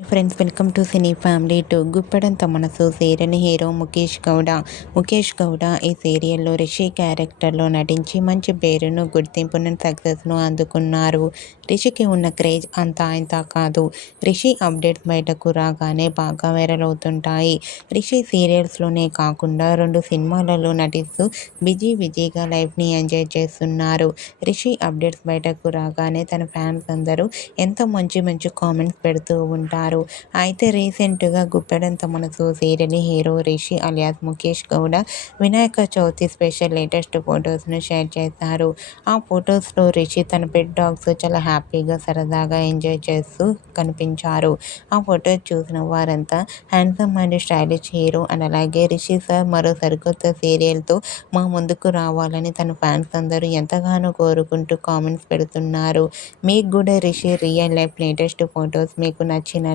Friends welcome to Cine Family two Guppedantha Manasu serial hero Mukesh Gowda. Mukesh Gowda ఈ సీరియల్లో రిషి క్యారెక్టర్లో నటించి మంచి పేరును గుర్తింపును సక్సెస్ను అందుకున్నారు. రిషికి ఉన్న క్రేజ్ అంతా ఇంత కాదు. రిషి అప్డేట్స్ బయటకు రాగానే బాగా వైరల్ అవుతుంటాయి. రిషి సీరియల్స్లోనే కాకుండా రెండు సినిమాలలో నటిస్తూ బిజీ బిజీగా లైఫ్ని ఎంజాయ్ చేస్తున్నారు. రిషి అప్డేట్స్ బయటకు రాగానే తన ఫ్యాన్స్ అందరూ ఎంత మంచి మంచి కామెంట్స్ పెడుతూ ఉంటారు. అయితే రీసెంట్గా Guppedantha Manasu serial hero Rishi alias Mukesh Gowda Vinayaka Chavithi special latest ఫొటోస్ను share చేశారు. ఆ ఫొటోస్లో రిషి తన పెట్ డాగ్స్ చాలా హ్యాపీగా సరదాగా ఎంజాయ్ చేస్తూ కనిపించారు. ఆ ఫొటోస్ చూసిన వారంతా handsome and stylish hero and అలాగే రిషి సార్ మరో సరికొత్త సీరియల్తో మా ముందుకు రావాలని తన ఫ్యాన్స్ అందరూ ఎంతగానో కోరుకుంటూ కామెంట్స్ పెడుతున్నారు. మీకు కూడా Rishi real life latest photos మీకు